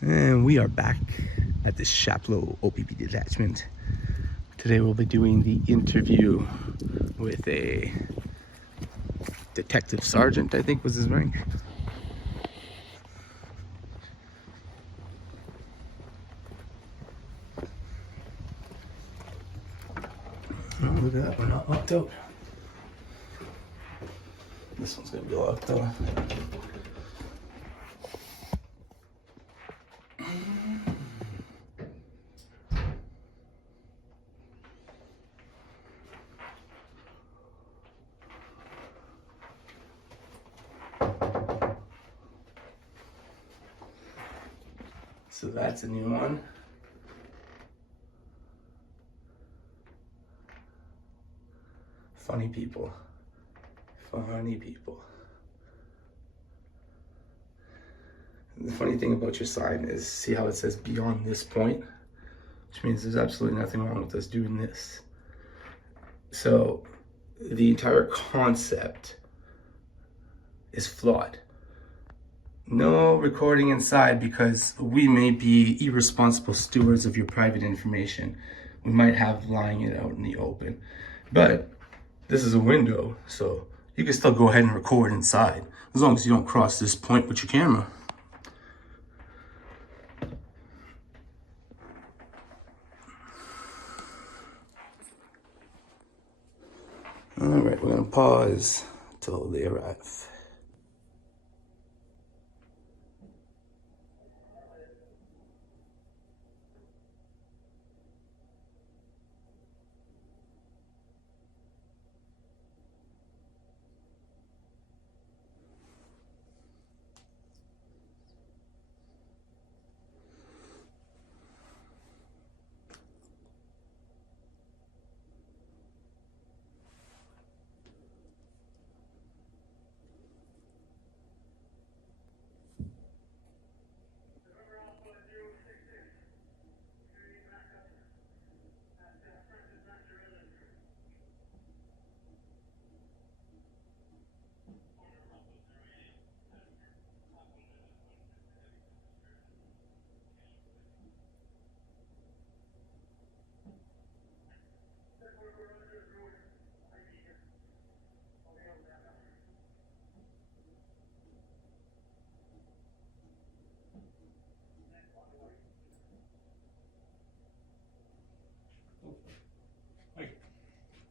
And we are back at the Chapleau OPP Detachment. Today we'll be doing the interview with a detective sergeant, I think was his rank. Oh, look at that, we're not locked out. This one's gonna be locked out. So that's a new one. Funny people. Funny people. And the funny thing about your sign is, see how it says beyond this point? Which means there's absolutely nothing wrong with us doing this. So the entire concept is flawed. No recording inside because we may be irresponsible stewards of your private information. We might have lying it out in the open. But this is a window, so you can still go ahead and record inside as long as you don't cross this point with your camera. All right, we're gonna pause till they arrive.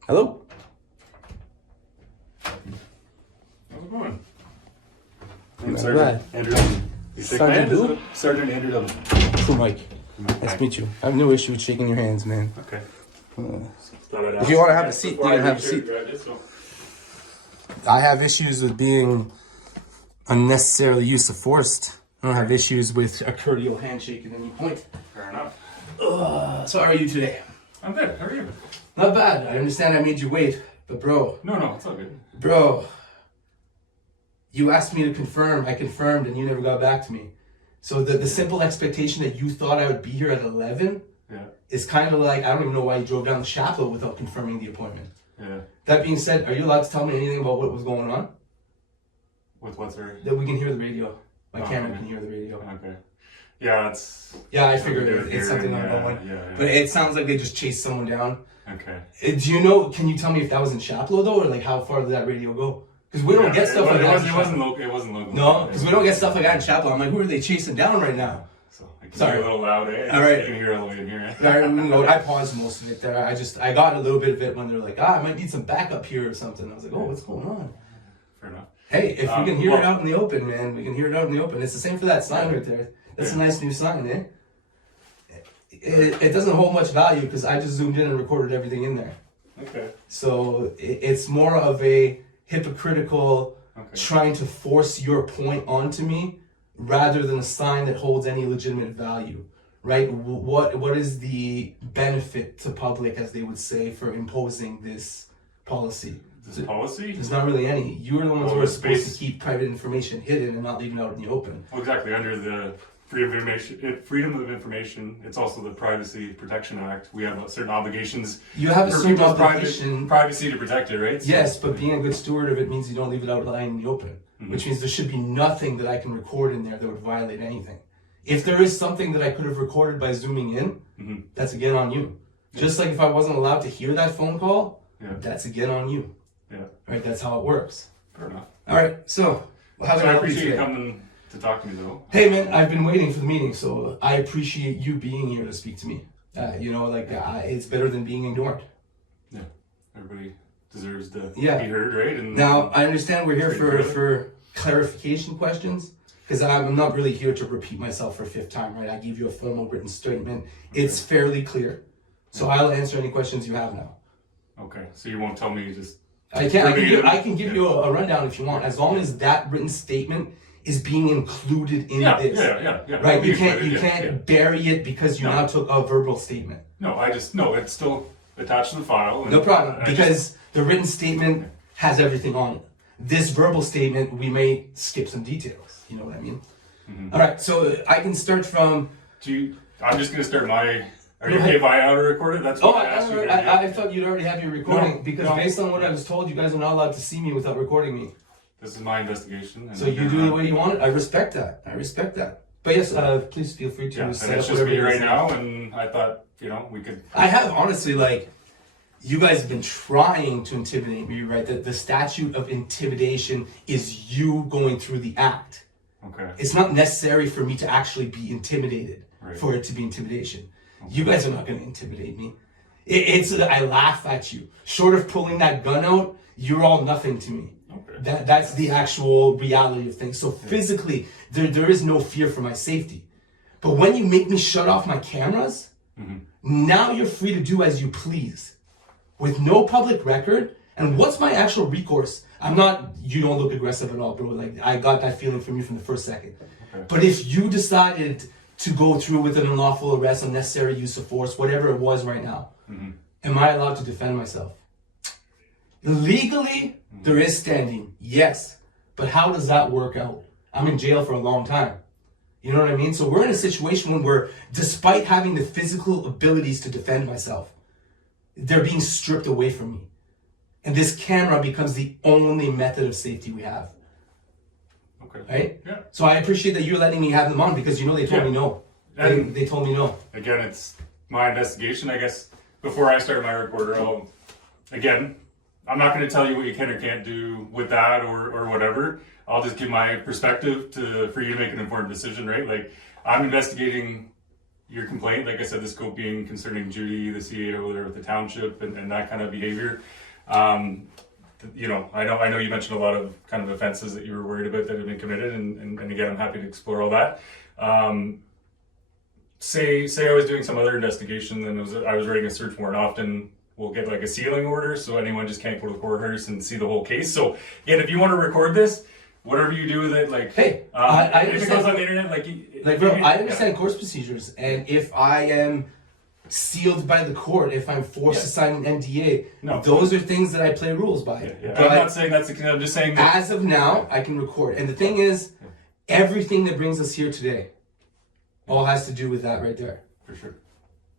Hello? How's it going? I'm Not Sergeant bad. Andrew Dubbin. You shake my Sergeant hand? who? Sergeant Andrew Dubbin. Cool, Mike. Nice to meet you. I have no issue with shaking your hands, man. Okay. If you want to have a seat, you can have a seat. I have issues with being unnecessarily use of force. I don't have issues with a cordial handshake at any point. Fair enough. So how are you today? I'm good. How are you? Not bad. I understand I made you wait, but bro, No, it's all good. bro, you asked me to confirm, I confirmed, and you never got back to me. So the simple expectation that you thought I would be here at 11 is kind of like, I don't even know why you drove down the Chapleau without confirming the appointment. Yeah. That being said, are you allowed to tell me anything about what was going on? With what's there? That we can hear the radio. My camera okay. can hear the radio. Okay. Yeah, it's... Yeah, I figured something to do with it's something hearing, ongoing. Yeah. But it sounds like they just chased someone down. Okay. Do you know, can you tell me if that was in Chapleau though, or like how far did that radio go? Because we don't get stuff like that. It wasn't local. No, because we don't get stuff like that in Chapleau. I'm like, who are they chasing down right now? So I can Sorry. hear a little loud, eh? All right. You can hear a little bit in here. All right, we can go. I paused most of it there. I got a little bit of it when they're like, I might need some backup here or something. I was like, oh, what's going on? Fair enough. Hey, if we can hear it out in the open, man, we can hear it out in the open. It's the same for that sign right there. That's a nice new sign, eh? It doesn't hold much value because I just zoomed in and recorded everything in there. Okay. So it's more of a hypocritical trying to force your point onto me rather than a sign that holds any legitimate value, right? What is the benefit to public, as they would say, for imposing this policy? This policy? There's not really any. You are the ones who are supposed to keep private information hidden and not leaving it out in the open. Well, exactly. Under the Freedom of Information, it's also the Privacy Protection Act. We have certain obligations. You have a for certain people's obligation. privacy to protect it, right? Yes, but being a good steward of it means you don't leave it out lying in the open, which means there should be nothing that I can record in there that would violate anything. If there is something that I could have recorded by zooming in, that's again on you. Just like if I wasn't allowed to hear that phone call, that's again on you. Yeah. Right? That's how it works. Fair enough. All right. So, how can I I help you appreciate you today? coming to talk to me, though. Hey, man, I've been waiting for the meeting, so I appreciate you being here to speak to me. It's better than being ignored. Yeah. Everybody deserves to Yeah. be heard, right? And Now, I understand we're here for clarification questions, because I'm not really here to repeat myself for a fifth time, right? I gave you a formal written statement. It's fairly clear. So I'll answer any questions you have now. Okay. So you won't tell me just. I can give you a rundown if you want, as long as that written statement is being included in this. Yeah. Right? You can't bury it because you now took a verbal statement. No, it's still attached to the file. And No problem, because the written statement has everything on it. This verbal statement, we may skip some details. You know what I mean? All right, so I can start from. I'm just going to start my. Are you okay if I auto-record it? That's what I asked you. I thought you'd already have your recording, because based on what I was told, you guys are not allowed to see me without recording me. This is my investigation. So you do the way you want it. I respect that. But yes, please feel free to and set it's up just whatever me it right is. now, and I thought, we could. I have honestly, you guys have been trying to intimidate me, right? That the statute of intimidation is you going through the act. Okay. It's not necessary for me to actually be intimidated for it to be intimidation. Okay. You guys are not going to intimidate me. I laugh at you. Short of pulling that gun out, you're all nothing to me. Okay. That's the actual reality of things. So physically, there is no fear for my safety. But when you make me shut off my cameras, now you're free to do as you please. With no public record, and what's my actual recourse? You don't look aggressive at all, bro. I got that feeling from you from the first second. Okay. But if you decided to go through with an unlawful arrest, unnecessary use of force, whatever it was right now, am I allowed to defend myself? Legally, there is standing, yes. But how does that work out? I'm in jail for a long time. You know what I mean? So we're in a situation where despite having the physical abilities to defend myself, they're being stripped away from me. And this camera becomes the only method of safety we have. Okay. Right? Yeah. So I appreciate that you're letting me have them on, because they told me no. They told me no. Again, it's my investigation. I guess before I start my recorder, I'm not going to tell you what you can or can't do with that or whatever. I'll just give my perspective for you to make an informed decision, right? I'm investigating your complaint, like I said, the scope being concerning Judy, the CAO there with the township, and that kind of behavior. I know you mentioned a lot of kind of offenses that you were worried about that have been committed, and again, I'm happy to explore all that. Say I was doing some other investigation and I was writing a search warrant. Often we'll get a sealing order, so anyone just can't go to the courthouse and see the whole case. So again, if you want to record this, whatever you do with it, I if it goes on the internet, I understand course procedures, and if I am sealed by the court, if I'm forced to sign an NDA, those are things that I play rules by. But I'm not saying that's I'm just saying that as of now, I can record. And the thing is, everything that brings us here today all has to do with that right there. For sure.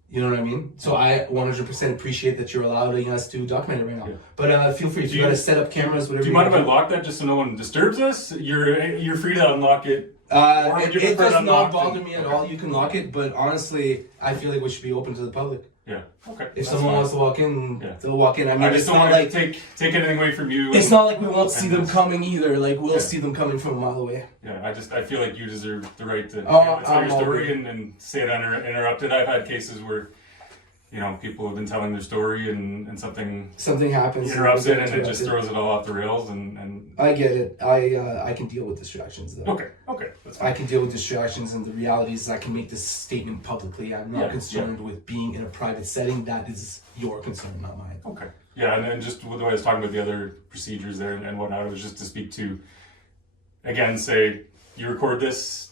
You know what I mean? So I 100% appreciate that you're allowing us to document it right now. Yeah. But feel free, if you got to set up cameras, whatever. Do you mind if I lock that just so no one disturbs us? You're free to unlock it. It does not bother me at all. You can lock it, but honestly, I feel like we should be open to the public. Yeah. Okay. If someone wants to walk in, they'll walk in. I just don't want to take anything away from you. It's not like we won't see them coming either. We'll see them coming from a mile away. Yeah. I feel like you deserve the right to tell your story and say it uninterrupted. I've had cases where people have been telling their story and something happens, interrupts it, and it just throws it all off the rails. And I get it. I can deal with distractions though. Okay, that's fine. I can deal with distractions, and the reality is I can make this statement publicly. I'm not concerned with being in a private setting. That is your concern, not mine. Okay. Yeah, and then just with the way I was talking about the other procedures there and whatnot, it was just to speak to, again, say you record this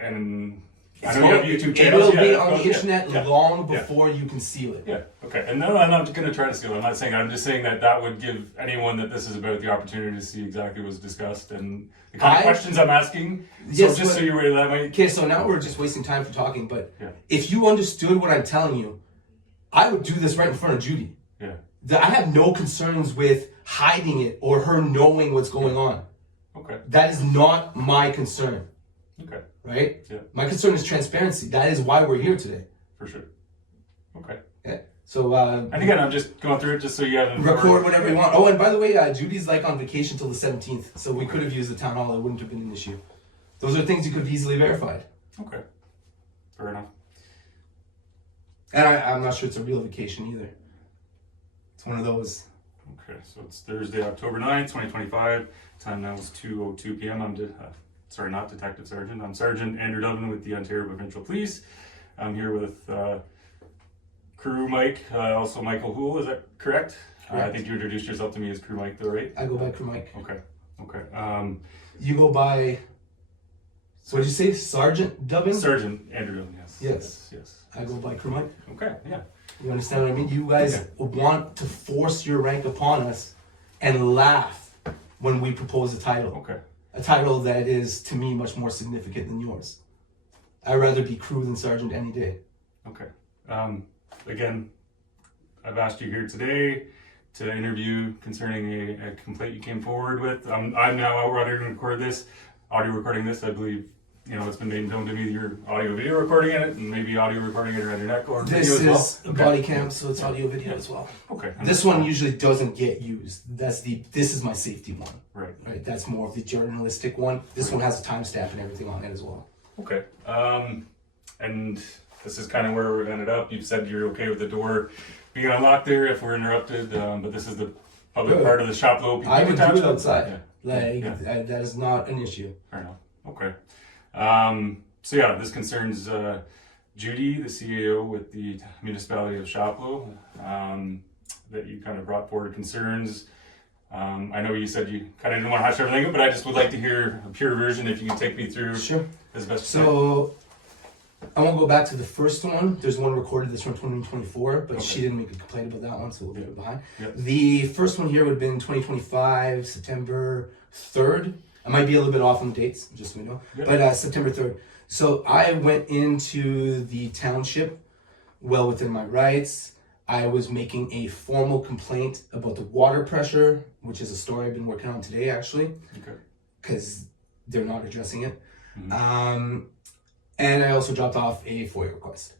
and. I know you have YouTube channels. It will be on the internet long before you can seal it. Yeah, okay. And no, I'm not going to try to seal it. I'm just saying that would give anyone that this is about the opportunity to see exactly what's discussed and the kind of questions I'm asking. Yes, so just so you're aware that might... Okay, so now we're just wasting time for talking, but if you understood what I'm telling you, I would do this right in front of Judy. Yeah. I have no concerns with hiding it or her knowing what's going on. Okay. That is not my concern. Okay. Right? Yeah. My concern is transparency. That is why we're here today. For sure. Okay. Yeah. So, and again, I'm just going through it just so you have record whatever you want. Oh, and by the way, Judy's like on vacation till the 17th, so we could have used the town hall. It wouldn't have been an issue. Those are things you could have easily verified. Okay. Fair enough. And I'm not sure it's a real vacation either. It's one of those. Okay, so it's Thursday, October 9th, 2025. Time now is 2:02 p.m. I'm sorry, not Detective Sergeant. I'm Sergeant Andrew Dubbin with the Ontario Provincial Police. I'm here with Crew Mike, also Michael Hoole. Is that correct? I think you introduced yourself to me as Crew Mike, though, right? I go by Crew Mike. Okay. Okay. You go by. What did you say, Sergeant Dubbin? Sergeant Andrew Dubbin. Yes. Yes. Yes. I go by Crew Mike. Okay. Yeah. You understand what I mean? You guys want to force your rank upon us and laugh when we propose a title. Okay. A title that is, to me, much more significant than yours. I'd rather be Crew than Sergeant any day. Okay. Again, I've asked you here today to interview concerning a complaint you came forward with. I'm now out recording this. I believe, it's been made known to me that you're audio video recording it, and maybe audio recording it around your neck or this video as is well. a body cam, so it's audio video as well. Okay. This one usually doesn't get used. This is my safety one. Right. That's more of the journalistic one. This one has a timestamp and everything on it as well. Okay. And this is kind of where we've ended up. You've said you're okay with the door being unlocked there if we're interrupted, but this is the public part of the Chapleau OPP I would do Detachment. it outside. Yeah. That is not an issue. Fair enough. Okay. So this concerns Judy, the CAO with the municipality of Chapleau, that you kind of brought forward concerns. I know you said you kind of didn't want to hash everything, but I just would like to hear a pure version if you can take me through as best you can. So I won't go back to the first one. There's one recorded that's from 2024, but she didn't make a complaint about that one, so we'll leave it behind. Yep. The first one here would have been 2025, September 3rd. I might be a little bit off on the dates, just so we know. Yep. But September 3rd. So I went into the township well within my rights. I was making a formal complaint about the water pressure, which is a story I've been working on today, actually, because they're not addressing it. Mm-hmm. And I also dropped off a FOIA request.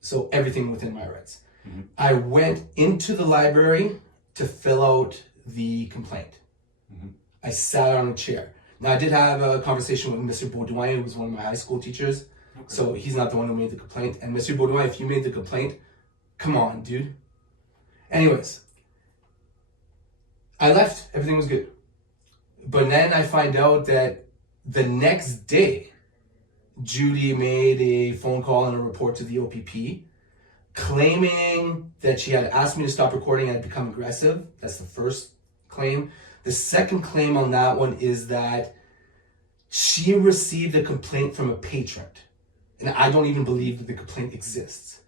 So everything within my rights. Mm-hmm. I went into the library to fill out the complaint. Mm-hmm. I sat on a chair. Now, I did have a conversation with Mr. Baudouin, who was one of my high school teachers. Okay. So he's not the one who made the complaint. And Mr. Baudouin, if you made the complaint, come on, dude. Anyways, I left. Everything was good. But then I find out that the next day, Judy made a phone call and a report to the OPP claiming that she had asked me to stop recording and had become aggressive. That's the first claim. The second claim on that one is that she received a complaint from a patron. And I don't even believe that the complaint exists.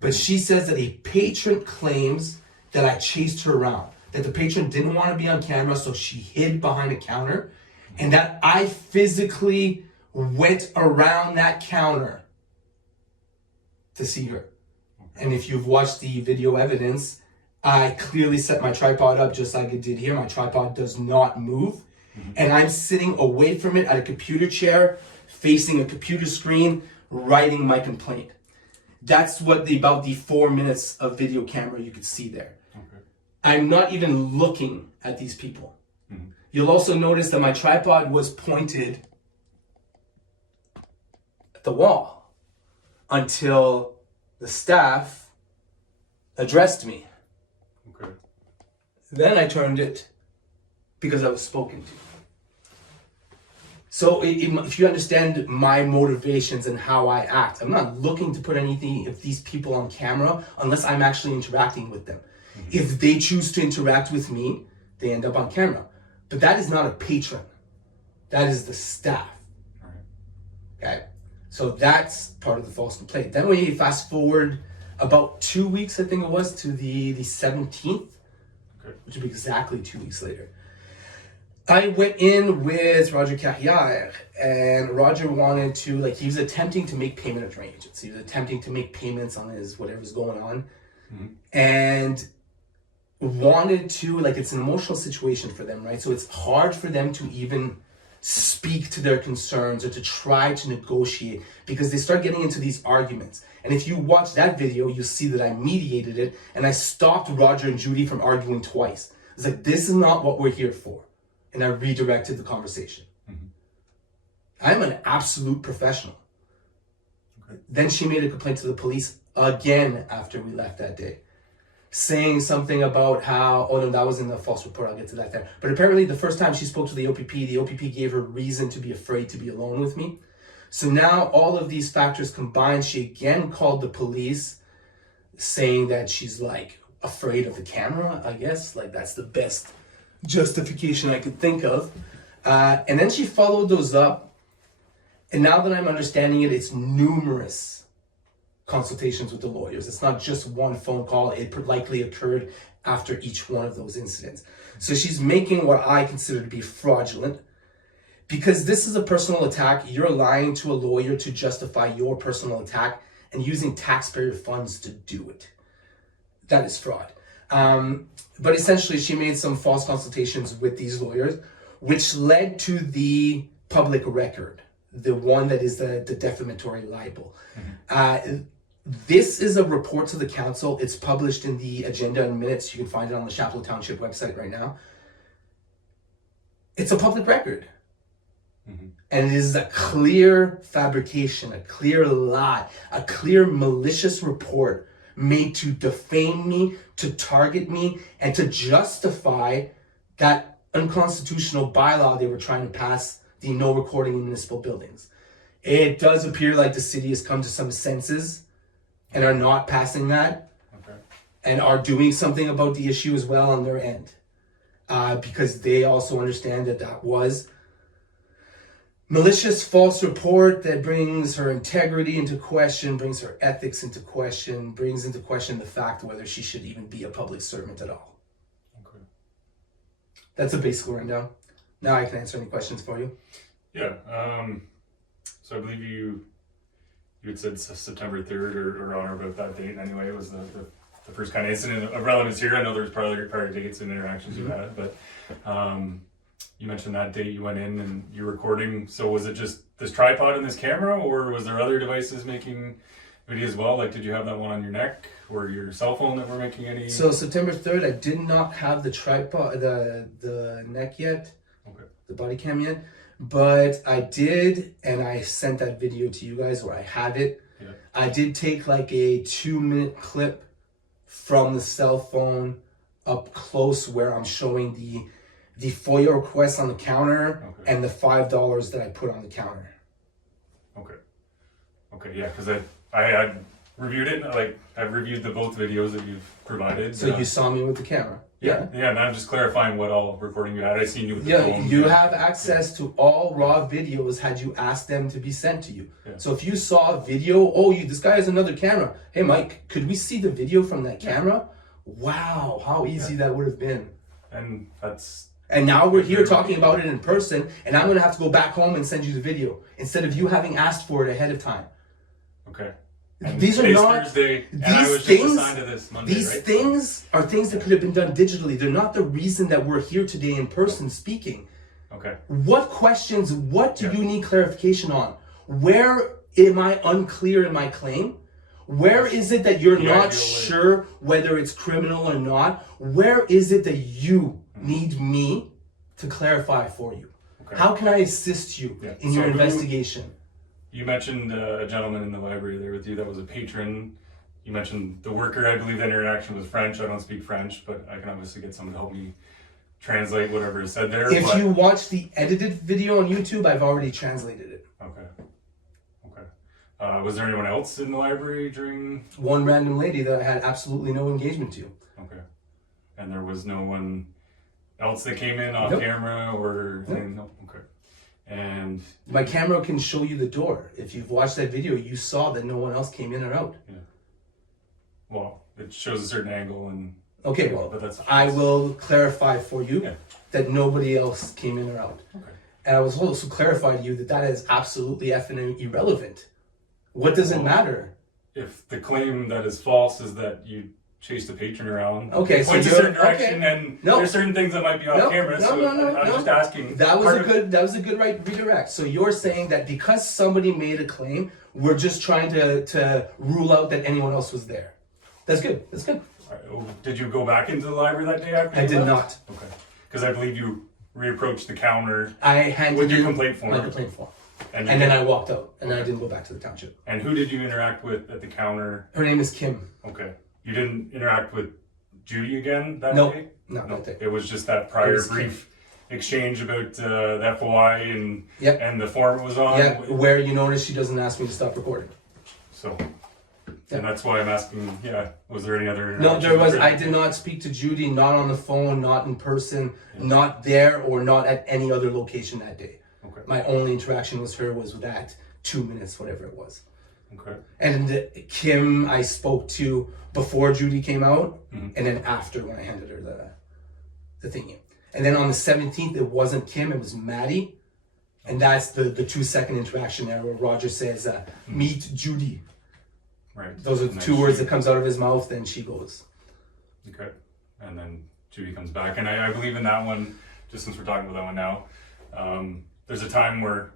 But she says that a patron claims that I chased her around. That the patron didn't want to be on camera, so she hid behind a counter. And that I physically went around that counter to see her. And if you've watched the video evidence, I clearly set my tripod up just like it did here. My tripod does not move. Mm-hmm. And I'm sitting away from it at a computer chair, facing a computer screen, writing my complaint. That's what about the 4 minutes of video camera you could see there. Okay. I'm not even looking at these people. Mm-hmm. You'll also notice that my tripod was pointed at the wall until the staff addressed me. Okay. Then I turned it because I was spoken to. So if you understand my motivations and how I act, I'm not looking to put anything of these people on camera unless I'm actually interacting with them. Mm-hmm. If they choose to interact with me, they end up on camera. But that is not a patron. That is the staff. All right. Okay? So that's part of the false complaint. Then we fast forward about 2 weeks, I think it was, to the 17th, which would be exactly 2 weeks later. I went in with Roger Carrière, and Roger wanted to, he was attempting to make payment arrangements. He was attempting to make payments on his whatever's going on, and wanted to, it's an emotional situation for them, right? So it's hard for them to even speak to their concerns or to try to negotiate, because they start getting into these arguments. And if you watch that video, you see that I mediated it and I stopped Roger and Judy from arguing twice. It's like, this is not what we're here for. And I redirected the conversation. I'm an absolute professional. Okay. Then she made a complaint to the police again after we left that day, saying something about how, oh no, that was in the false report, I'll get to that there. But apparently the first time she spoke to the OPP gave her reason to be afraid to be alone with me. So now all of these factors combined, she again called the police, saying that she's like afraid of the camera, I guess. Like, that's the best justification I could think of. And then she followed those up. And now that I'm understanding it, it's numerous consultations with the lawyers. It's not just one phone call. It likely occurred after each one of those incidents. So she's making what I consider to be fraudulent. Because this is a personal attack, you're lying to a lawyer to justify your personal attack and using taxpayer funds to do it. That is fraud. But essentially, she made some false consultations with these lawyers, which led to the public record, the one that is the defamatory libel. This is a report to the council. It's published in the agenda and minutes. You can find it on the Chapleau Township website right now. It's a public record. And it is a clear fabrication, a clear lie, a clear malicious report made to defame me, to target me, and to justify that unconstitutional bylaw they were trying to pass, the no recording in municipal buildings. It does appear like the city has come to some senses and are not passing that, and are doing something about the issue as well on their end, because they also understand that that was malicious false report that brings her integrity into question, brings her ethics into question, brings into question the fact whether she should even be a public servant at all. Okay. That's a basic rundown. Now I can answer any questions for you. Yeah. So I believe you had said September 3rd or on or about that date. Anyway, it was the first kind of incident of relevance here. I know there's probably prior dates and interactions you had, but you mentioned that date you went in and you're recording. So was it just this tripod and this camera, or was there other devices making video as well? Like, did you have that one on your neck or your cell phone that were making any? So September 3rd, I did not have the tripod, the neck yet, the body cam yet, but I did, and I sent that video to you guys, or I have it. Yeah. I did take like a 2-minute clip from the cell phone up close where I'm showing the FOIA request on the counter and the $5 that I put on the counter. Okay, yeah, because I had reviewed it. Like, I've reviewed both videos that you've provided. So you saw me with the camera. Yeah, and I'm just clarifying what all recording you had. I seen you with the phone. You have access to all raw videos had you asked them to be sent to you. Yeah. So if you saw a video, this guy has another camera. Hey, Mike, could we see the video from that camera? Wow, how easy that would have been. And now we're here talking about it in person, and I'm going to have to go back home and send you the video instead of you having asked for it ahead of time. Okay. These are not Thursday, these things. Monday, these right? things are things that could have been done digitally. They're not the reason that we're here today in person speaking. Okay. What questions? What do you need clarification on? Where am I unclear in my claim? Where is it that you're not sure whether it's criminal or not? Where is it that you need me to clarify for you? Okay. How can I assist you in your investigation? You mentioned a gentleman in the library there with you that was a patron. You mentioned the worker. I believe the interaction was French. I don't speak French, but I can obviously get someone to help me translate whatever is said there. If you watch the edited video on YouTube, I've already translated it. Okay. Was there anyone else in the library during? One random lady that I had absolutely no engagement to. Okay. And there was no one else that came in off camera or anything? Nope. Okay. And my camera can show you the door. If you've watched that video, you saw that no one else came in or out. Yeah. Well, it shows a certain angle and. Okay, well, but I will clarify for you that nobody else came in or out. Okay. And I was also clarify to you that is absolutely effing irrelevant. What does it matter? If the claim that is false is that you chase the patron around. Okay, so points a you're- certain direction, okay. and No. there's certain things that might be off No, camera. no, So no, I'm just asking. That was part a of- good. That was a good redirect. So you're saying that because somebody made a claim, we're just trying to rule out that anyone else was there. That's good. That's good. Did you go back into the library that day after? I you did left? not. Okay, because I believe you reapproached the counter. I handed With your in complaint form. my complaint form, And, and then I walked out, and then I didn't go back to the township. And who did you interact with at the counter? Her name is Kim. Okay, you didn't interact with Judy again that Nope. day? No, not that day. It was just that prior was brief exchange about the FOI and Yep. and the form it was on. Yeah, where you notice she doesn't ask me to stop recording. So, Yeah. and that's why I'm asking. Yeah, was there any other? No, there was. interaction? I did not speak to Judy, not on the phone, not in person, not there, or not at any other location that day. Okay. My only interaction with her was that 2 minutes, whatever it was. Okay. And Kim, I spoke to before Judy came out, Mhm. and then after when I handed her the thingy. And then on the 17th, it wasn't Kim, it was Maddie. And that's the 2-second interaction there where Roger says, meet Judy. Right. Those are the And then two words she- that comes out of his mouth, then she goes. Okay. And then Judy comes back, and I believe in that one. Just since we're talking about that one now, there's a time where,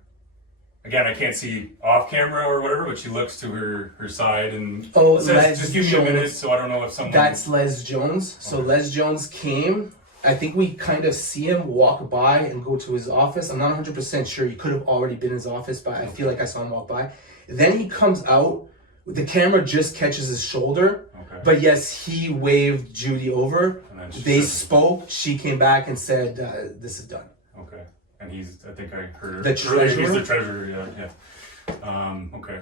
again, I can't see off camera or whatever, but she looks to her side and Oh, says, Les "Just give me a minute." Jones. So I don't know if someone. That's Les Jones. So Okay. Les Jones came. I think we kind of see him walk by and go to his office. I'm not 100% sure. He could have already been in his office, but I feel like I saw him walk by. Then he comes out. The camera just catches his shoulder. Okay. But yes, he waved Judy over. And then she They said- spoke. She came back and said, "This is done." Okay. And he's, I think I heard The earlier, he's treasurer? the treasurer. Yeah. Okay.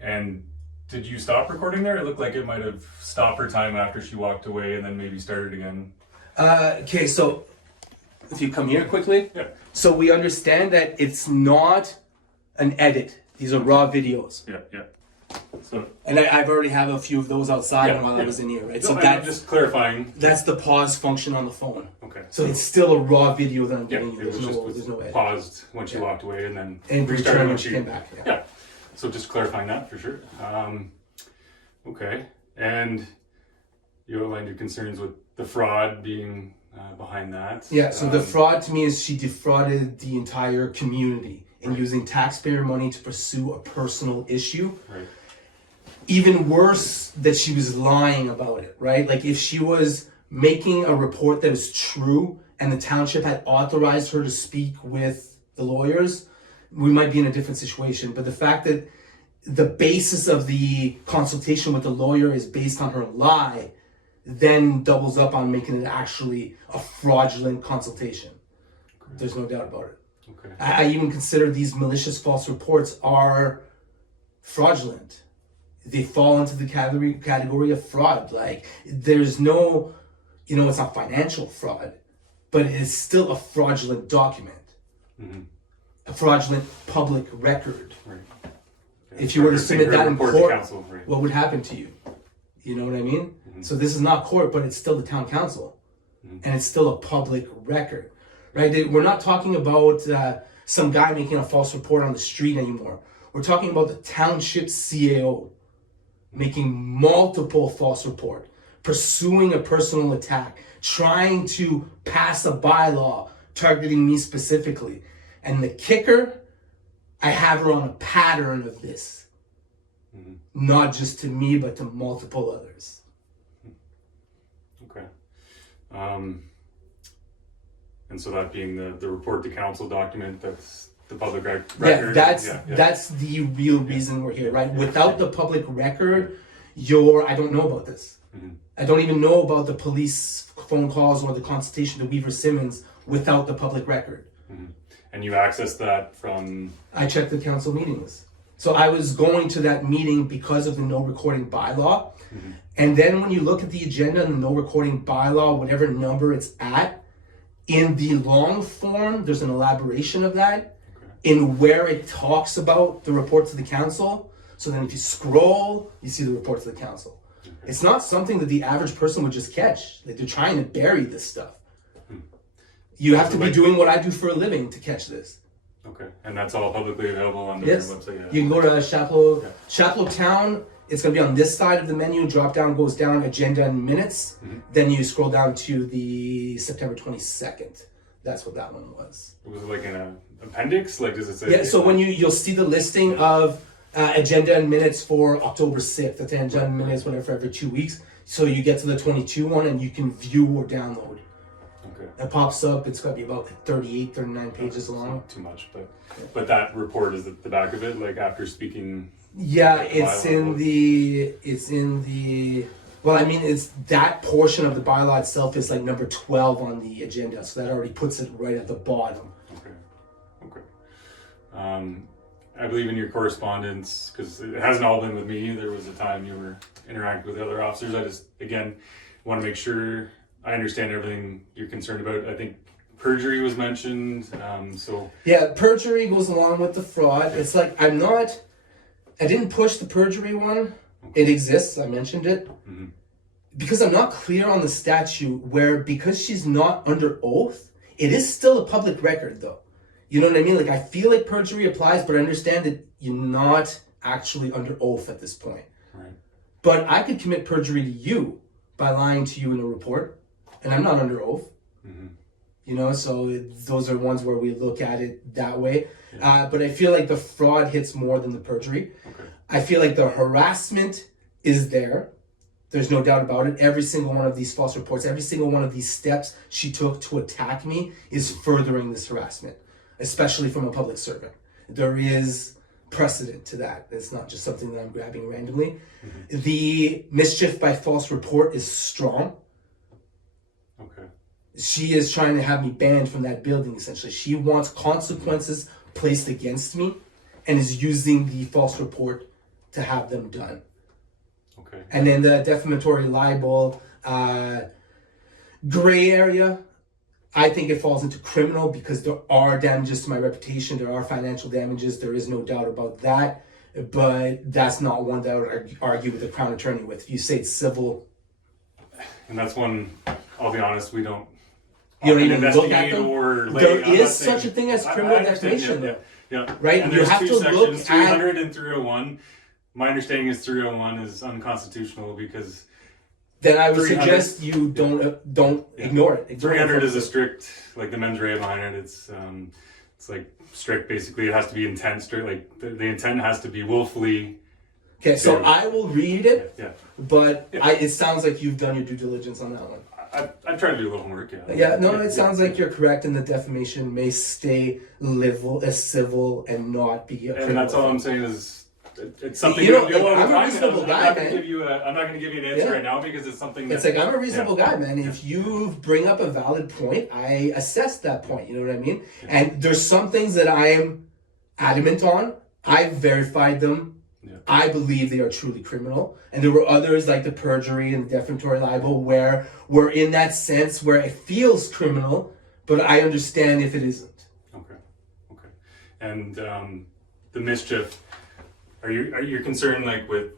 And did you stop recording there? It looked like it might have stopped her time after she walked away, and then maybe started again. Okay, so if you come here quickly. Yeah. So we understand that it's not an edit. These are raw videos. Yeah. Yeah. So. And I've already have a few of those outside Yeah, while I yeah. was in here, right? No, So I'm that's just clarifying. that's the pause function on the phone. Okay. So it's still a raw video that I'm Yeah, giving you. it was There's just no edit. paused when she Yeah. walked away, and then And restarted returned when when she came back. Yeah. Yeah. So just clarifying that for sure. Okay. And you outlined your concerns with the fraud being behind that. Yeah, so the fraud to me is she defrauded the entire community in using taxpayer money to pursue a personal issue. Right. Even worse, that she was lying about it, right? Like if she was making a report that was true and the township had authorized her to speak with the lawyers, we might be in a different situation. But the fact that the basis of the consultation with the lawyer is based on her lie then doubles up on making it actually a fraudulent consultation. There's no doubt about it. Okay. I even consider these malicious false reports are fraudulent. They fall into the category of fraud. Like there's no, it's not financial fraud, but it is still a fraudulent document, a fraudulent public record. Right. If you were to submit that in report to court, council, right. what would happen to you? You know what I mean? So this is not court, but it's still the town council, and it's still a public record, right? We're not talking about some guy making a false report on the street anymore. We're talking about the Township CAO making multiple false reports, pursuing a personal attack, trying to pass a bylaw targeting me specifically. And the kicker, I have her on a pattern of this. Not just to me, but to multiple others. Okay. And so that being the report to council document, that's the public record. That's the real reason we're here, right? Without the public record, I don't know about this. I don't even know about the police phone calls or the consultation to Weaver Simmons without the public record. And you access that from... I checked the council meetings. So I was going to that meeting because of the no recording bylaw. And then when you look at the agenda and the no recording bylaw, whatever number it's at, in the long form, there's an elaboration of that in where it talks about the report to the council. So then if you scroll, you see the report to the council. It's not something that the average person would just catch. Like they're trying to bury this stuff. You have to be doing what I do for a living to catch this. Okay, and that's all publicly available on the Yes, website? Yeah. you can go to Chapleau. Chapleau Town It's going to be on this side of the menu. Drop down goes down, agenda and minutes. Then you scroll down to the September 22nd. That's what that one was. Was it like an appendix? Like, does it say? Yeah, so when you'll see the listing of agenda and minutes for October 6th, the agenda and minutes, whatever, for every 2 weeks. So you get to the 22 one and you can view or download. Okay. It pops up. It's going to be about 38, 39 pages long. Not too much, but that report is at the back of it, like after speaking. Yeah, like, it's in the, well, I mean, it's that portion of the bylaw itself is like number 12 on the agenda. So that already puts it right at the bottom. Okay. I believe in your correspondence, because it hasn't all been with me. There was a time you were interacting with other officers. I just, again, want to make sure I understand everything you're concerned about. I think perjury was mentioned. Yeah, perjury goes along with the fraud. It's like, I didn't push the perjury one. It exists. I mentioned it. Because I'm not clear on the statute where, because she's not under oath, it is still a public record though. You know what I mean? Like, I feel like perjury applies, but I understand that you're not actually under oath at this point. Right. But I could commit perjury to you by lying to you in a report, and I'm not under oath. You know, so those are ones where we look at it that way. Yeah. But I feel like the fraud hits more than the perjury. Okay. I feel like the harassment is there. There's no doubt about it. Every single one of these false reports, every single one of these steps she took to attack me is furthering this harassment, especially from a public servant. There is precedent to that. It's not just something that I'm grabbing randomly. The mischief by false report is strong. Okay. She is trying to have me banned from that building, essentially. She wants consequences placed against me and is using the false report to have them done. Okay. And then the defamatory libel, gray area, I think it falls into criminal because there are damages to my reputation. There are financial damages. There is no doubt about that. But that's not one that I would argue with the Crown Attorney with. If you say it's civil. And that's one, I'll be honest, we don't. You don't even look at them? There is such a thing as criminal defamation, though. Yeah. Right? And you have to look at 300 and 301. My understanding is 301 is unconstitutional because. Then I would suggest you don't ignore it. 300 is a strict, like the mens rea behind it. It's like strict. Basically, it has to be intent. Strict. Like the intent has to be willfully. Okay, so I will read it. Yeah. But it sounds like you've done your due diligence on that one. I try to do a little homework. Yeah. Yeah. No, it sounds like you're correct, and the defamation may stay civil and not be a criminal. And that's all I'm saying is. It's something you know, deal all the I'm time. a reasonable guy, I'm not man. going to give you an answer right now because it's something that... It's like, I'm a reasonable guy, man. If you bring up a valid point, I assess that point. You know what I mean? Yeah. And there's some things that I am adamant on. I've verified them. Yeah. I believe they are truly criminal. And there were others like the perjury and the defamatory libel where we're in that sense where it feels criminal, but I understand if it isn't. Okay. And the mischief... Are you concerned like with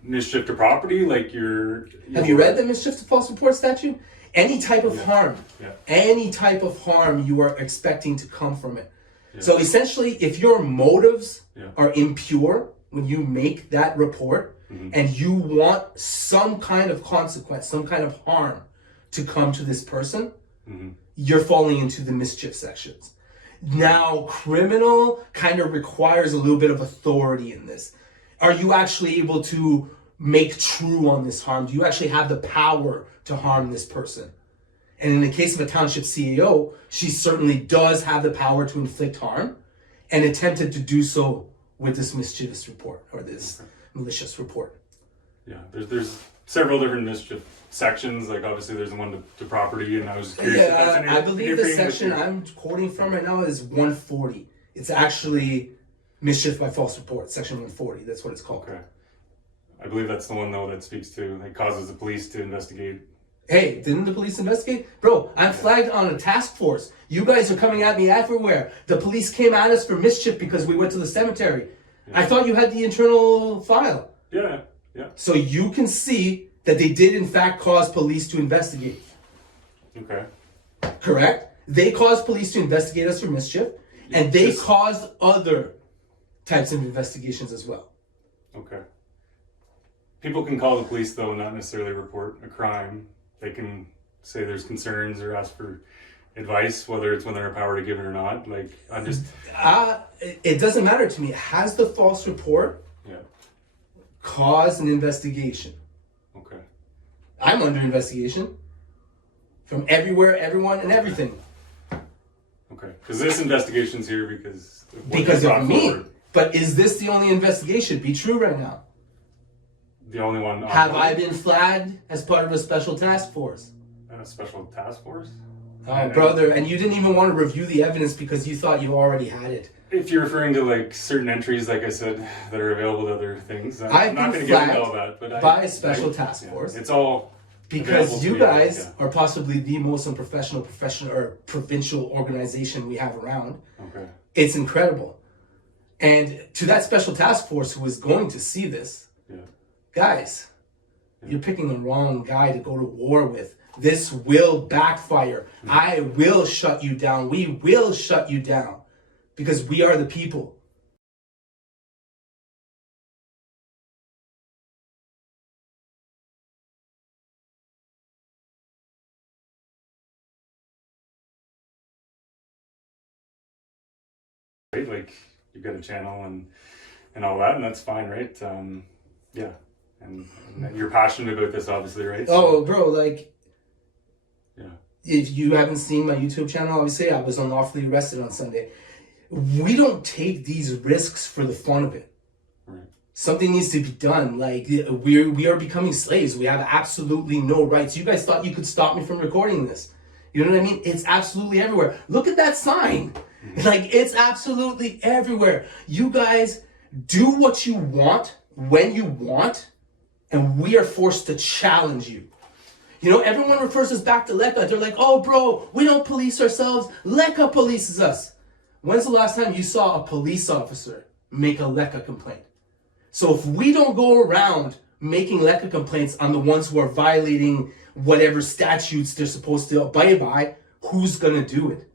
mischief to property? Like Have you read the mischief to false report statute? Any type of harm. Yeah. Any type of harm you are expecting to come from it. Yeah. So essentially, if your motives are impure when you make that report and you want some kind of consequence, some kind of harm to come to this person, you're falling into the mischief sections. Now, criminal kind of requires a little bit of authority in this. Are you actually able to make true on this harm? Do you actually have the power to harm this person? And in the case of a Township CAO, she certainly does have the power to inflict harm and attempted to do so with this mischievous report or this malicious report. Yeah, there's several different mischief sections. Like obviously there's the one to property, and I was curious. Yeah, I believe the section I'm quoting from right now is 140. It's actually mischief by false report, section 140. That's what it's called. Okay. I believe that's the one though that speaks to it causes the police to investigate. Hey, didn't the police investigate? Bro, I'm flagged on a task force. You guys are coming at me everywhere. The police came at us for mischief because we went to the cemetery. Yeah. I thought you had the internal file. Yeah. So you can see that they did in fact cause police to investigate. Okay. Correct? They caused police to investigate us for mischief, and they caused other types of investigations as well. Okay. people can call the police though, not necessarily report a crime. They can say there's concerns or ask for advice, whether it's when they're empowered to give it or not. Like, I'm just... It doesn't matter to me. Has the false report caused an investigation? Okay. I'm under investigation from everywhere, everyone, and everything. Okay. Because this investigation's here because of me. Forward. But is this the only investigation? Be true right now. The only one. Have I been flagged as part of a special task force? A special task force? Oh, brother, and you didn't even want to review the evidence because you thought you already had it. If you're referring to like certain entries, like I said, that are available to other things, I'm not going to get into all that. But by a special task force. It's all because you guys are possibly the most unprofessional or provincial organization we have around. Okay. It's incredible. And to that special task force who is going to see this, guys, you're picking the wrong guy to go to war with. This will backfire. I will shut you down. We will shut you down because we are the people. Right? Like, you've got a channel and all that, and that's fine, right? Yeah. And you're passionate about this, obviously, right? Oh, bro, like... Yeah. If you haven't seen my YouTube channel, obviously, I was unlawfully arrested on Sunday. We don't take these risks for the fun of it. Right. Something needs to be done. Like, we are becoming slaves. We have absolutely no rights. You guys thought you could stop me from recording this. You know what I mean? It's absolutely everywhere. Look at that sign. Like, it's absolutely everywhere. You guys do what you want, when you want, and we are forced to challenge you. You know, everyone refers us back to LECA. They're like, oh, bro, we don't police ourselves. LECA polices us. When's the last time you saw a police officer make a LECA complaint? So if we don't go around making LECA complaints on the ones who are violating whatever statutes they're supposed to abide by, who's going to do it?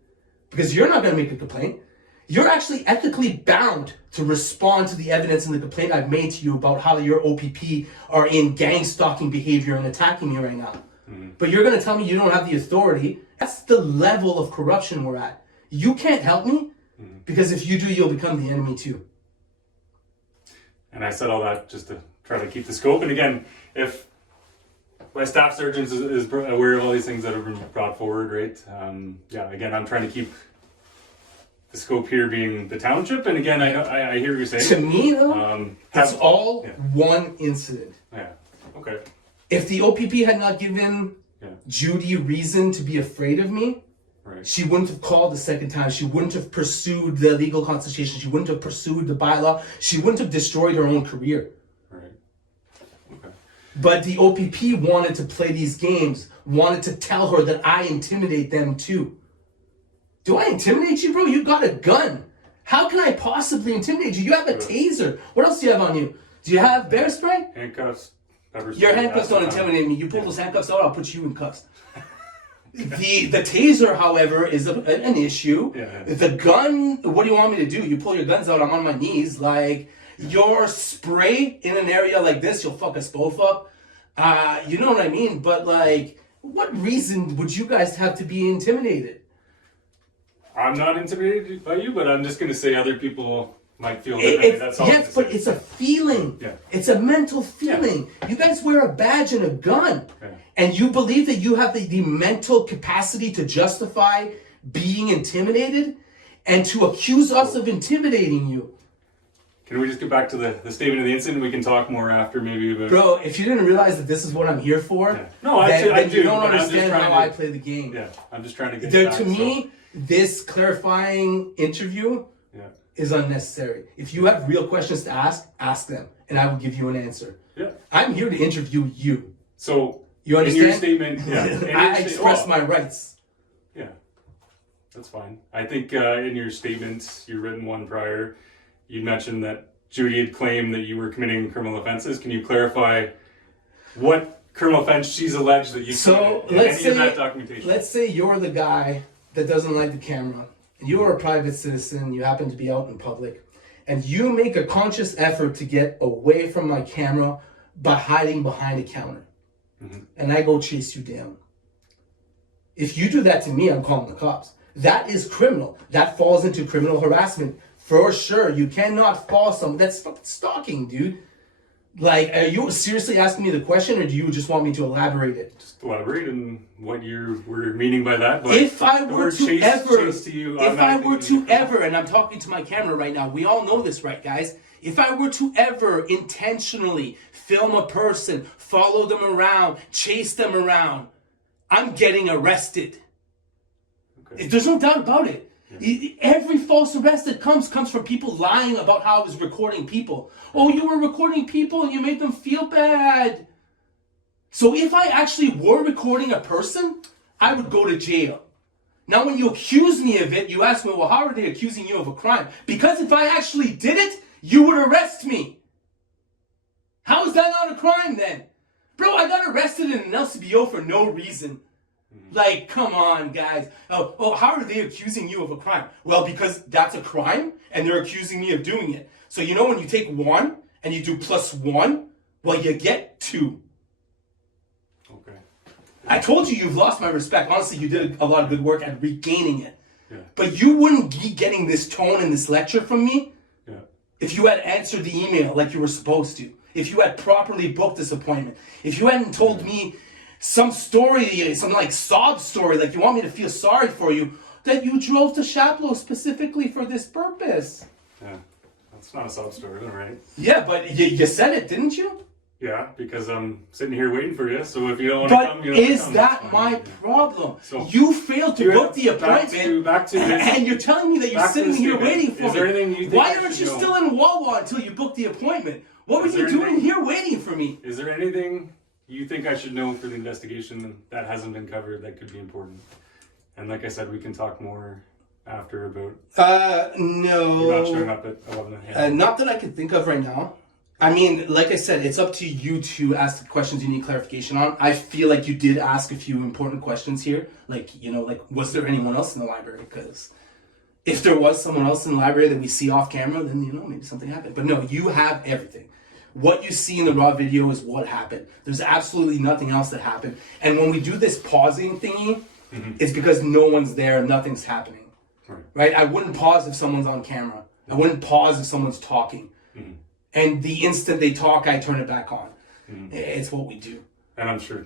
Because you're not going to make a complaint. You're actually ethically bound to respond to the evidence in the complaint I've made to you about how your OPP are in gang stalking behavior and attacking me right now. But you're going to tell me you don't have the authority. That's the level of corruption we're at. You can't help me because if you do, you'll become the enemy too. And I said all that just to try to keep the scope. And again, if my staff sergeant is aware of all these things that have been brought forward, right? Again, I'm trying to keep the scope here being the township. And again, I hear what you're saying. To me, though, it's all one incident. Yeah. Okay. If the OPP had not given Judy reason to be afraid of me, she wouldn't have called the second time. She wouldn't have pursued the legal constitution. She wouldn't have pursued the bylaw. She wouldn't have destroyed her own career. Right. Okay. But the OPP wanted to play these games, wanted to tell her that I intimidate them too. Do I intimidate you, bro? You got a gun. How can I possibly intimidate you? You have a taser. What else do you have on you? Do you have bear spray? Handcuffs. Your handcuffs don't intimidate me. You pull those handcuffs out, I'll put you in cuffs. The taser, however, is an issue. Yeah. The gun, what do you want me to do? You pull your guns out, I'm on my knees. Like, your spray in an area like this, you'll fuck us both up. You know what I mean? But, like, what reason would you guys have to be intimidated? I'm not intimidated by you, but I'm just going to say other people might feel differently. That's all. Yes, but it's a feeling. Yeah. It's a mental feeling. Yeah. You guys wear a badge and a gun. Yeah. And you believe that you have the mental capacity to justify being intimidated and to accuse us of intimidating you. Can we just get back to the statement of the incident? We can talk more after maybe about... Bro, if you didn't realize that this is what I'm here for, no, I do. You don't understand how I play the game. Yeah, I'm just trying to get to me, this clarifying interview is unnecessary. If you have real questions to ask them, and I will give you an answer. Yeah. I'm here to interview you. So, you understand? In your statement, I express my rights. Yeah, that's fine. I think in your statement, your written one prior, you mentioned that Judy had claimed that you were committing criminal offenses. Can you clarify what criminal offense she's alleged that you committed in any of that documentation? Let's say you're the guy that doesn't like the camera. You are a private citizen, you happen to be out in public, and you make a conscious effort to get away from my camera by hiding behind a counter. Mm-hmm. And I go chase you down. If you do that to me, I'm calling the cops. That is criminal. That falls into criminal harassment for sure. You cannot fall someone. That's fucking stalking, dude. Like, are you seriously asking me the question, or do you just want me to elaborate it? Just elaborate on what you were meaning by that. But If I were to ever, ever, and I'm talking to my camera right now, we all know this, right, guys? If I were to ever intentionally film a person, follow them around, chase them around, I'm getting arrested. Okay. There's no doubt about it. Yeah. Every false arrest that comes from people lying about how I was recording people. Oh, you were recording people and you made them feel bad. So if I actually were recording a person, I would go to jail. Now when you accuse me of it, you ask me, well, how are they accusing you of a crime? Because if I actually did it, you would arrest me. How is that not a crime then? Bro, I got arrested in an LCBO for no reason. Like, come on, guys. Oh, how are they accusing you of a crime? Well, because that's a crime, and they're accusing me of doing it. So you know when you take 1 and you do +1, well, you get 2. Okay. I told you you've lost my respect. Honestly, you did a lot of good work at regaining it. Yeah. But you wouldn't be getting this tone and this lecture from me if you had answered the email like you were supposed to. If you had properly booked this appointment. If you hadn't told me some story, some like sob story, like you want me to feel sorry for you, that you drove to Chapleau specifically for this purpose. Yeah, that's not a sob story, right? Yeah, but you said it, didn't you? Yeah, because I'm sitting here waiting for you, so if you don't want to come, you don't is come, that my problem? So, you failed to book the appointment, back to this, and you're telling me that you're sitting here waiting for me. Is there anything you think Why aren't you still in Wawa until you booked the appointment? What were you doing here waiting for me? Is there anything you think I should know for the investigation that hasn't been covered that could be important? And like I said, we can talk more after about... No. You're not showing up at 11. Not that I can think of right now. I mean, like I said, it's up to you to ask the questions you need clarification on. I feel like you did ask a few important questions here. Like, was there anyone else in the library? Because if there was someone else in the library that we see off camera, then, maybe something happened. But no, you have everything. What you see in the raw video is what happened. There's absolutely nothing else that happened. And when we do this pausing thingy, it's because no one's there, nothing's happening. Right? I wouldn't pause if someone's on camera. I wouldn't pause if someone's talking. And the instant they talk, I turn it back on. It's what we do. And I'm sure,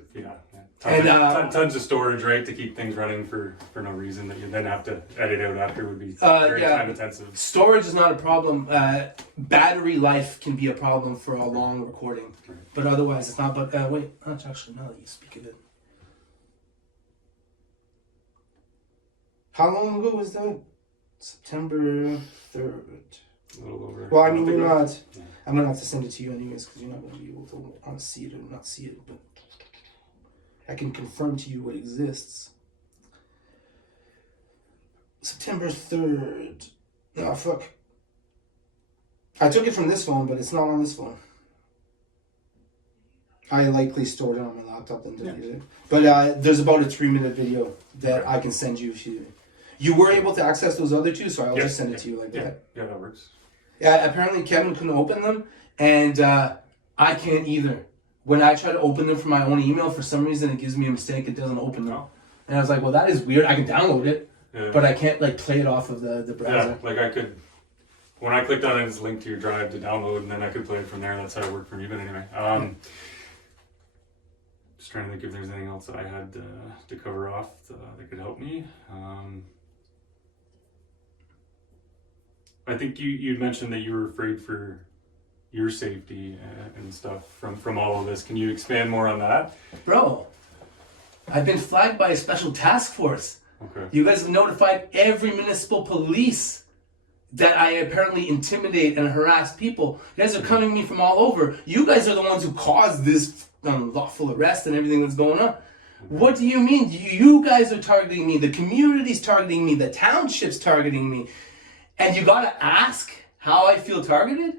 tons of storage, right, to keep things running for no reason that you then have to edit out after would be very time intensive. Storage is not a problem. Battery life can be a problem for a long recording. Right. But otherwise it's not. But wait, actually, now that you speak of it. How long ago was that? September 3rd. A little over. Well, I mean, you're not. Yeah. I'm gonna have to send it to you anyways because you're not gonna be able to see it or not see it. But I can confirm to you what exists. September 3rd. Oh, fuck. I took it from this phone, but it's not on this phone. I likely stored it on my laptop and deleted it. But there's about a 3-minute video that I can send you if you were able to access those other two, so I'll just send it to you like that. Yeah, that works. Yeah, apparently Kevin couldn't open them, and I can't either. When I try to open them from my own email, for some reason it gives me a mistake. It doesn't open them. And I was like, well, that is weird. I can download it, but I can't play it off of the browser. Yeah, like I could, when I clicked on it, it's linked to your drive to download, and then I could play it from there. That's how it worked for me. But anyway, just trying to think if there's anything else that I had to cover off that could help me. I think you mentioned that you were afraid for your safety and stuff from all of this. Can you expand more on that? Bro, I've been flagged by a special task force. Okay. You guys have notified every municipal police that I apparently intimidate and harass people. You guys are coming to me from all over. You guys are the ones who caused this unlawful arrest and everything that's going on. What do you mean? You guys are targeting me. The community's targeting me. The township's targeting me. And you gotta ask how I feel targeted?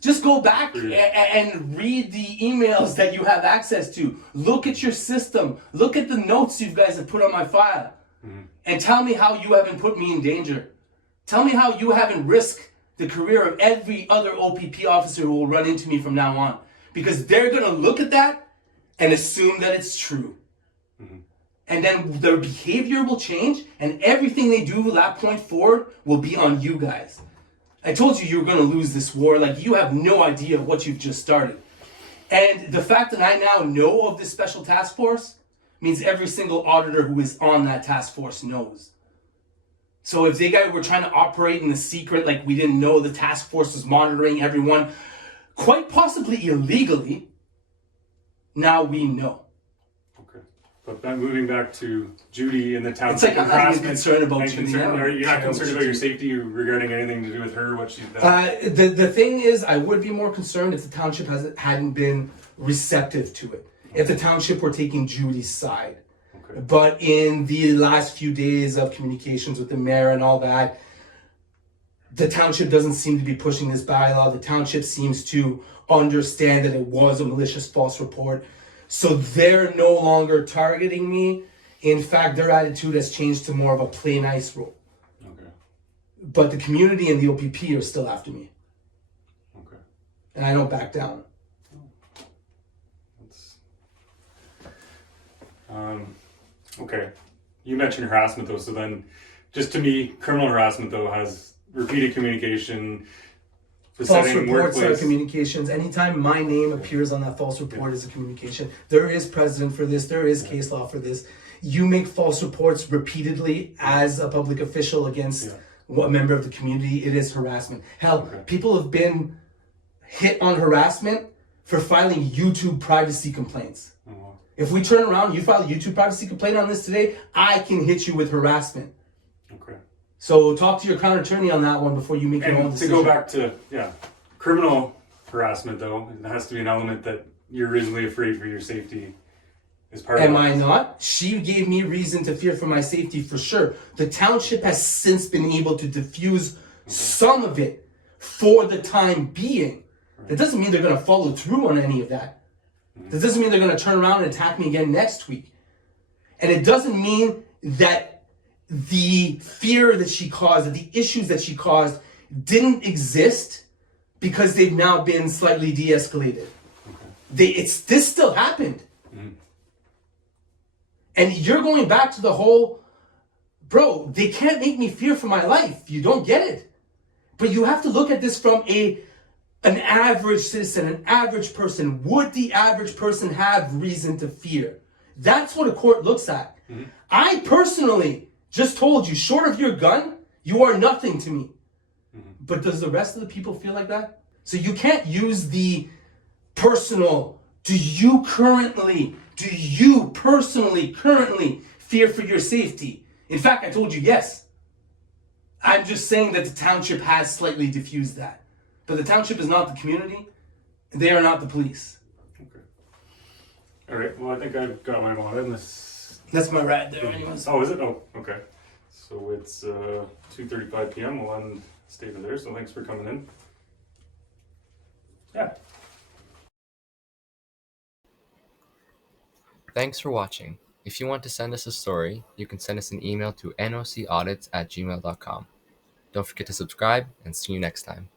Just go back and read the emails that you have access to. Look at your system. Look at the notes you guys have put on my file. And tell me how you haven't put me in danger. Tell me how you haven't risked the career of every other OPP officer who will run into me from now on. because they're going to look at that and assume that it's true. Mm-hmm. And then their behavior will change, and everything they do that point forward will be on you guys. I told you were going to lose this war. Like, you have no idea what you've just started. And the fact that I now know of this special task force means every single auditor who is on that task force knows. So if they guys were trying to operate in the secret, like we didn't know the task force was monitoring everyone, quite possibly illegally, now we know. Okay. But then moving back to Judy and the township. It's like I'm not even concerned about Judy. You're not concerned about your safety regarding anything to do with her, what she's done? The thing is, I would be more concerned if the township hadn't been receptive to it. If the township were taking Judy's side. Okay. But in the last few days of communications with the mayor and all that, the township doesn't seem to be pushing this bylaw. The township seems to understand that it was a malicious false report. So they're no longer targeting me. In fact, their attitude has changed to more of a play nice role. Okay. But the community and the OPP are still after me. Okay. And I don't back down. Okay. You mentioned harassment though, so then just to me, criminal harassment though has repeated communication, False reports are communications. Anytime my name appears on that false report is a communication. There is precedent for this. There is case law for this. You make false reports repeatedly as a public official against a member of the community. It is harassment. Hell, people have been hit on harassment for filing YouTube privacy complaints. If we turn around and you file a YouTube privacy complaint on this today, I can hit you with harassment. Okay. So talk to your crown attorney on that one before you make your own decision. To go back to, criminal harassment though, it has to be an element that you're reasonably afraid for your safety as part of it. Am I not? She gave me reason to fear for my safety for sure. The township has since been able to diffuse some of it for the time being. That doesn't mean they're going to follow through on any of that. That doesn't mean they're going to turn around and attack me again next week. And it doesn't mean that the fear that she caused, that the issues that she caused didn't exist because they've now been slightly de-escalated. This still happened. And you're going back to the whole, bro, they can't make me fear for my life. You don't get it. But you have to look at this from an average citizen, an average person. Would the average person have reason to fear? That's what a court looks at. I personally just told you, short of your gun, you are nothing to me. But does the rest of the people feel like that? So you can't use the personal, do you personally currently fear for your safety? In fact, I told you yes. I'm just saying that the township has slightly diffused that. But the township is not the community. They are not the police. Okay. All right. Well, I think I've got what I wanted. That's my ride there anyways. Oh, is it? Oh, okay. So it's 2:35 p.m. We'll end statement there. So thanks for coming in. Yeah. Thanks for watching. If you want to send us a story, you can send us an email to nocaudits@gmail.com. Don't forget to subscribe, and see you next time.